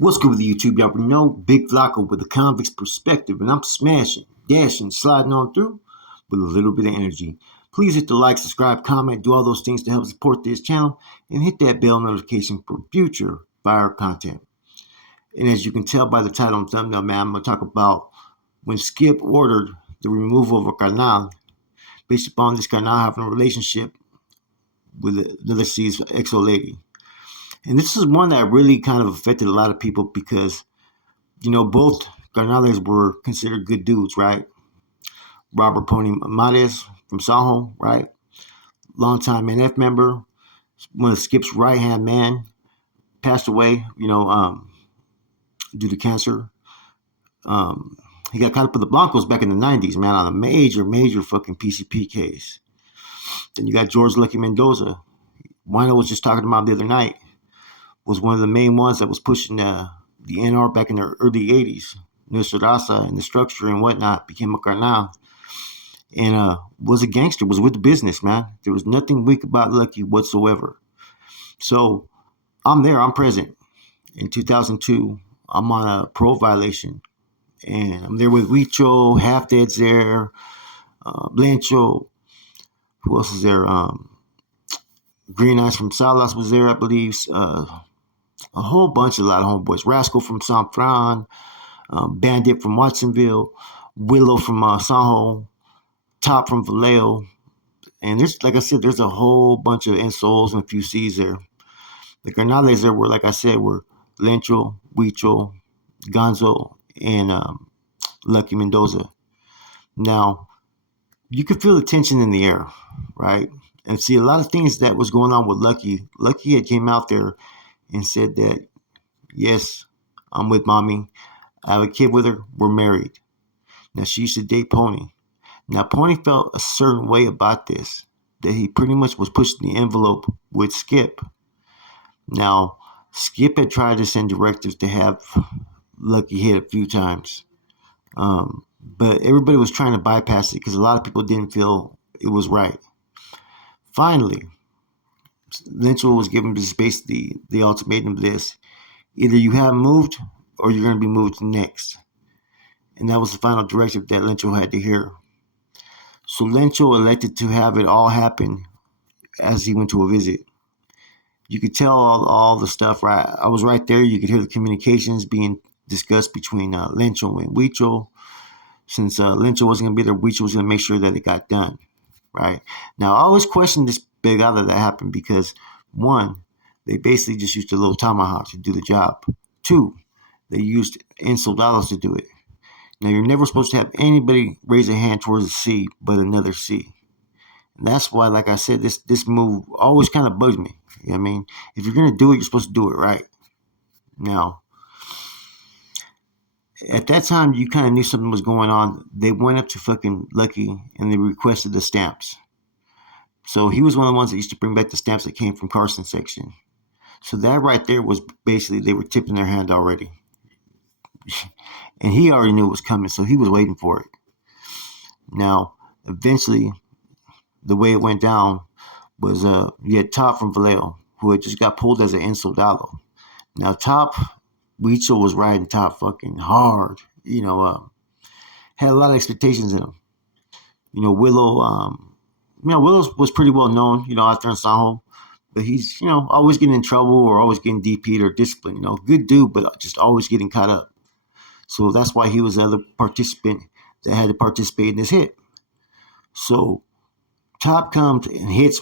What's good with the YouTube? Y'all know Big Flacco with a convict's perspective, and I'm smashing, dashing, sliding on through with a little bit of energy. Please hit the like, subscribe, comment, do all those things to help support this channel, and hit that bell notification for future fire content. And as you can tell by the title and thumbnail, man, I'm going to talk about when Skip ordered the removal of a carnal based upon this carnal having a relationship with another C's ex-old lady. And this is one that really kind of affected a lot of people because, both Carnales were considered good dudes, right? Robert Pony Mares from Saho, right? Longtime NF member, one of Skip's right-hand man, passed away, due to cancer. He got caught up with the Blancos back in the 90s, man, on a major fucking PCP case. Then you got George Lucky Mendoza. One I was just talking about the other night was one of the main ones that was pushing the NR back in the early 80s. Nuestra Raza and the structure and whatnot became a carnal. And was a gangster, was with the business, man. There was nothing weak about Lucky whatsoever. So I'm there, I'm present. In 2002, I'm on a parole violation. And I'm there with Huicho, Half Dead's there, Lencho. Who else is there? Green Eyes from Salas was there, I believe. A whole bunch, a lot of homeboys. Rascal from San Fran, Bandit from Watsonville, Willow from Sanjo, Top from Vallejo. And there's, like I said, there's a whole bunch of N-Souls and a few C's there. The Carnales there were, like I said, were Lencho, Huicho, Gonzo, and Lucky Mendoza. Now, you could feel the tension in the air, right? And see a lot of things that was going on with Lucky. Lucky had came out there and said that, yes, I'm with mommy. I have a kid with her. We're married. Now, she used to date Pony. Now, Pony felt a certain way about this, that he pretty much was pushing the envelope with Skip. Now, Skip had tried to send directives to have Lucky hit a few times. But everybody was trying to bypass it because a lot of people didn't feel it was right. Finally, Lencho was given the space, the ultimatum of this. Either you have moved or you're going to be moved next. And that was the final directive that Lencho had to hear. So Lencho elected to have it all happen as he went to a visit. You could tell all the stuff, right? I was right there. You could hear the communications being discussed between Lencho and Huicho. Since Lencho wasn't going to be there, Huicho was going to make sure that it got done, right? Now, I always question this big other that happened because, one, they basically just used a little tomahawk to do the job. Two, they used soldados to do it. Now, you're never supposed to have anybody raise a hand towards a C but another C. And that's why, like I said, this move always kind of bugs me. You know what I mean? If you're going to do it, you're supposed to do it right. Now, at that time, you kind of knew something was going on. They went up to fucking Lucky and they requested the stamps. So he was one of the ones that used to bring back the stamps that came from Carson section. So that right there was basically they were tipping their hand already. And he already knew it was coming, so he was waiting for it. Now, eventually, the way it went down was you had Top from Vallejo, who had just got pulled as an soldado. Now, Top, Huicho was riding Top fucking hard. Had a lot of expectations in him. Willow, Willow was pretty well known, out there in Sanjo. But he's, always getting in trouble or always getting DP'd or disciplined. Good dude, but just always getting caught up. So that's why he was the other participant that had to participate in this hit. So Top comes and hits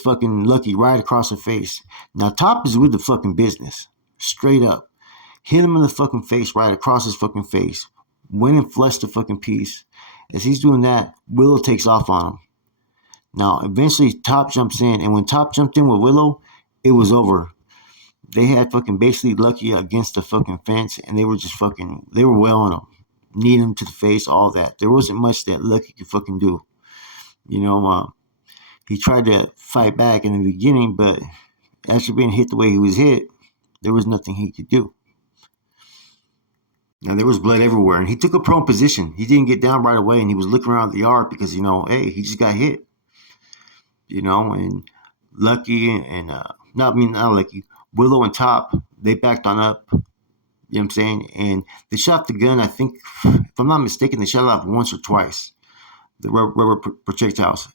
fucking Lucky right across the face. Now Top is with the fucking business. Straight up. Hit him in the fucking face right across his fucking face. Went and fleshed the fucking piece. As he's doing that, Willow takes off on him. Now, eventually, Top jumps in, and when Top jumped in with Willow, it was over. They had fucking basically Lucky against the fucking fence, and they were just fucking, they were well on him. Kneed him to the face, all that. There wasn't much that Lucky could fucking do. He tried to fight back in the beginning, but after being hit the way he was hit, there was nothing he could do. Now, there was blood everywhere, and he took a prone position. He didn't get down right away, and he was looking around the yard because, hey, he just got hit. And Lucky and not Lucky, Willow and Top, they backed on up. You know what I'm saying? And they shot the gun, I think, if I'm not mistaken, they shot it off once or twice, the rubber projectiles.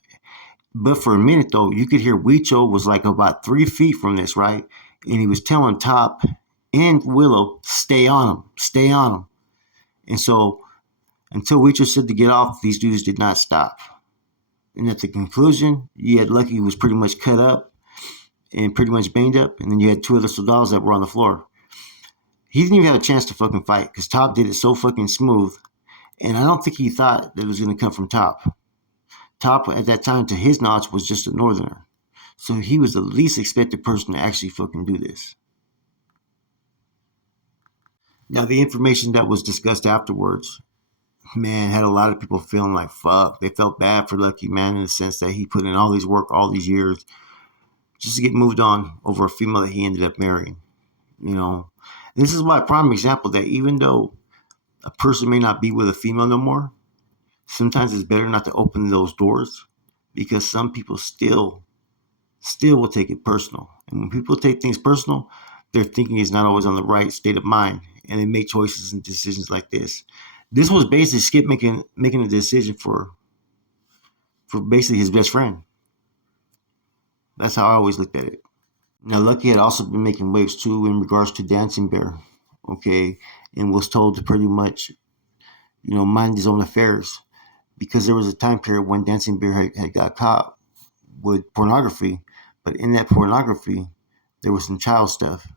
But for a minute, though, you could hear Huicho was like about 3 feet from this, right? And he was telling Top and Willow, stay on him, stay on him. And so until Huicho said to get off, these dudes did not stop. And at the conclusion, you had Lucky, who was pretty much cut up and pretty much banged up. And then you had two other soldados that were on the floor. He didn't even have a chance to fucking fight because Top did it so fucking smooth. And I don't think he thought that it was going to come from Top. Top, at that time, to his knowledge, was just a northerner. So he was the least expected person to actually fucking do this. Now, the information that was discussed afterwards, man, had a lot of people feeling like, fuck. They felt bad for Lucky, man, in the sense that he put in all these work all these years just to get moved on over a female that he ended up marrying. You know, this is why a prime example that even though a person may not be with a female no more, sometimes it's better not to open those doors because some people still will take it personal. And when people take things personal, their thinking is not always on the right state of mind, and they make choices and decisions like this. This was basically Skip making a decision for basically his best friend. That's how I always looked at it. Now, Lucky had also been making waves too in regards to Dancing Bear, okay, and was told to pretty much, mind his own affairs because there was a time period when Dancing Bear had got caught with pornography, but in that pornography, there was some child stuff.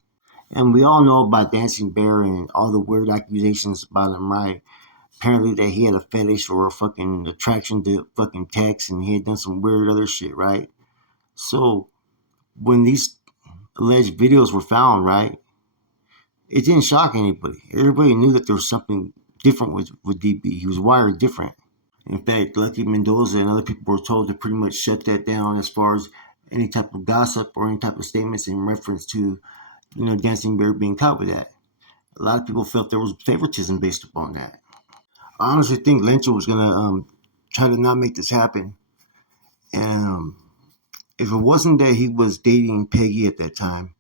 And we all know about Dancing Bear and all the weird accusations about him, right? Apparently that he had a fetish or a fucking attraction to fucking text and he had done some weird other shit, right? So when these alleged videos were found, right, it didn't shock anybody. Everybody knew that there was something different with DB. He was wired different. In fact, Lucky Mendoza and other people were told to pretty much shut that down as far as any type of gossip or any type of statements in reference to, Dancing Bear being caught with that. A lot of people felt there was favoritism based upon that. I honestly think Lencho was gonna try to not make this happen. And if it wasn't that he was dating Peggy at that time,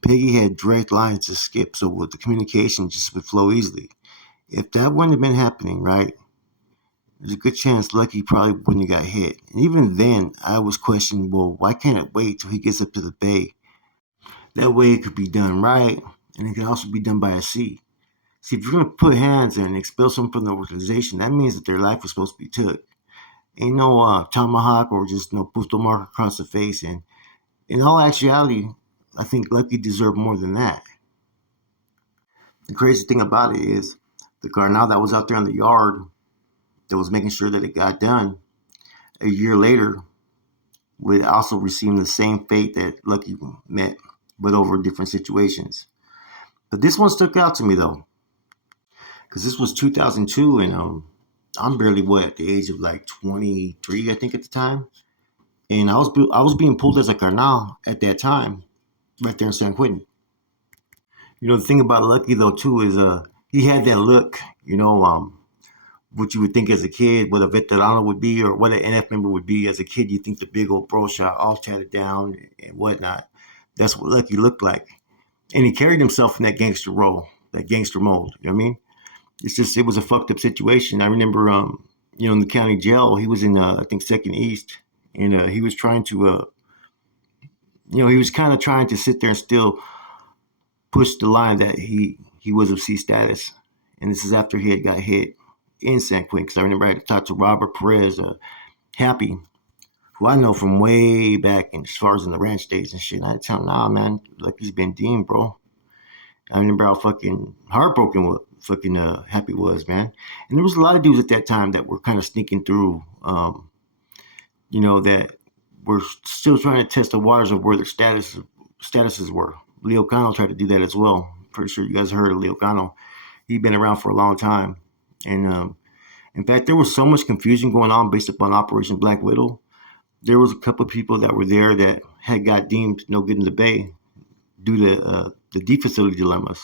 Peggy had direct lines to Skip, so the communication just would flow easily. If that wouldn't have been happening, right, there's a good chance Lucky probably wouldn't have got hit. And even then, I was questioning, well, why can't it wait till he gets up to the bay? That way it could be done right, and it could also be done by a C. See, if you're going to put hands and expel someone from the organization, that means that their life was supposed to be took. Ain't no tomahawk or just no pusto mark across the face. And in all actuality, I think Lucky deserved more than that. The crazy thing about it is the Garnal that was out there in the yard that was making sure that it got done, a year later would also receive the same fate that Lucky met, but over different situations. But this one stuck out to me though, because this was 2002, and I'm barely at the age of like 23, I think at the time, and I was being pulled as a Carnal at that time, right there in San Quentin. The thing about Lucky though too is he had that look, what you would think as a kid, what a veterano would be, or what an NF member would be as a kid. You think the big old bro shot, all tatted down and whatnot. That's what Lucky looked like, and he carried himself in that gangster role, that gangster mold. You know what I mean? It was a fucked up situation. I remember, in the county jail, he was in, I think, Second East, and he was trying to, he was kind of trying to sit there and still push the line that he was of C status. And this is after he had got hit in San Quentin, because I remember I had to talk to Robert Perez, Happy, who I know from way back as far as in the ranch days and shit. And I had to tell him, nah, man, like he's been deemed, bro. I remember how fucking heartbroken Happy was, man. And there was a lot of dudes at that time that were kind of sneaking through, that were still trying to test the waters of where their statuses were. Leo Cano tried to do that as well. Pretty sure you guys heard of Leo Cano. He'd been around for a long time. And in fact, there was so much confusion going on based upon Operation Black Widow. There was a couple of people that were there that had got deemed no good in the Bay due to the D facility dilemmas.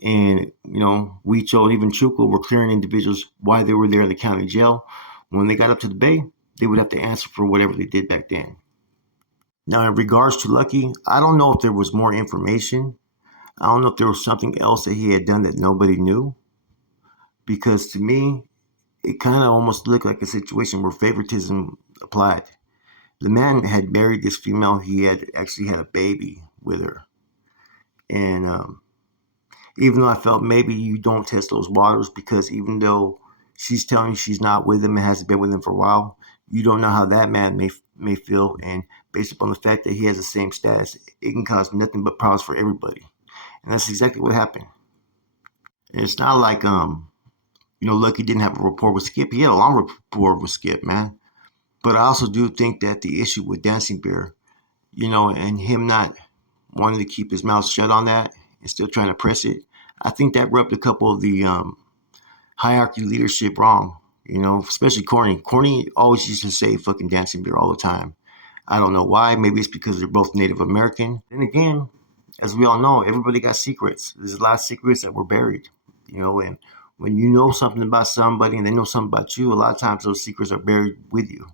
And, Huicho and even Chuco were clearing individuals why they were there in the county jail. When they got up to the Bay, they would have to answer for whatever they did back then. Now, in regards to Lucky, I don't know if there was more information I don't know if there was something else that he had done that nobody knew, because to me, it kind of almost looked like a situation where favoritism applied. The man had married this female. He had actually had a baby with her. And even though I felt maybe you don't test those waters, because even though she's telling you she's not with him and hasn't been with him for a while, you don't know how that man may feel. And based upon the fact that he has the same status, it can cause nothing but problems for everybody. And that's exactly what happened. And it's not like Lucky didn't have a rapport with Skip. He had a long rapport with Skip, man. But I also do think that the issue with Dancing Bear, and him not wanting to keep his mouth shut on that and still trying to press it, I think that rubbed a couple of the hierarchy leadership wrong. Especially Corny. Corny always used to say fucking Dancing Bear all the time. I don't know why. Maybe it's because they're both Native American. And again, as we all know, everybody got secrets. There's a lot of secrets that were buried. And when you know something about somebody and they know something about you, a lot of times those secrets are buried with you.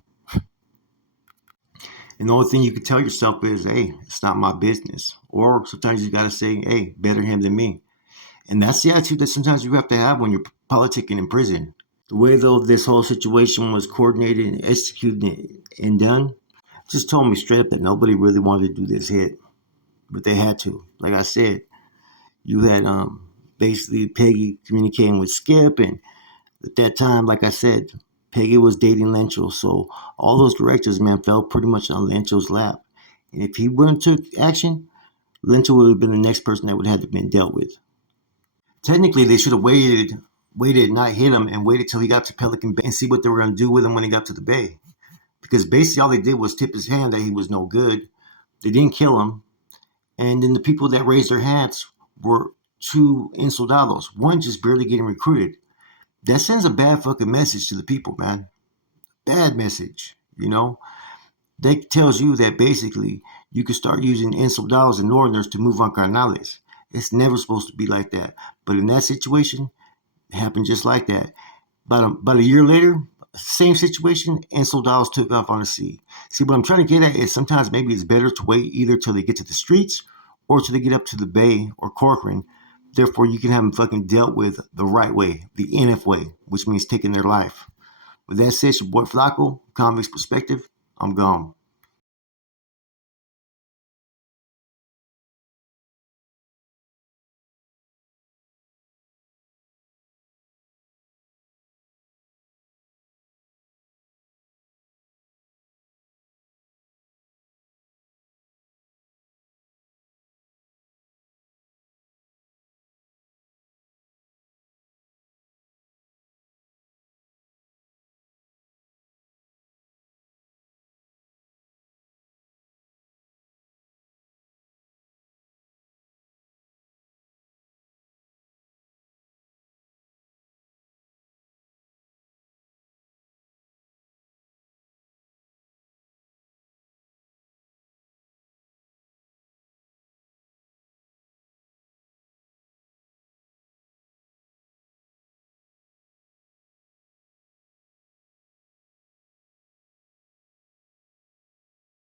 And the only thing you can tell yourself is, hey, it's not my business. Or sometimes you got to say, hey, better him than me. And that's the attitude that sometimes you have to have when you're politicking in prison. The way, though, this whole situation was coordinated and executed and done just told me straight up that nobody really wanted to do this hit. But they had to. Like I said, you had basically Peggy communicating with Skip. And at that time, like I said, Peggy was dating Lencho. So all those directors, man, fell pretty much on Lencho's lap. And if he wouldn't have took action, Lencho would have been the next person that would have been dealt with. Technically, they should have waited, not hit him, and waited till he got to Pelican Bay and see what they were going to do with him when he got to the Bay. Because basically all they did was tip his hand that he was no good. They didn't kill him. And then the people that raised their hands were two insoldados, one just barely getting recruited. That sends a bad fucking message to the people, man. Bad message, That tells you that basically you can start using insoldados and northerners to move on carnales. It's never supposed to be like that. But in that situation, it happened just like that. About a year later, same situation, and soldados took off on the sea. See, what I'm trying to get at is sometimes maybe it's better to wait either till they get to the streets or till they get up to the Bay or Corcoran. Therefore, you can have them fucking dealt with the right way, the NF way, which means taking their life. With that said, your boy Flacco, Convict's Perspective, I'm gone.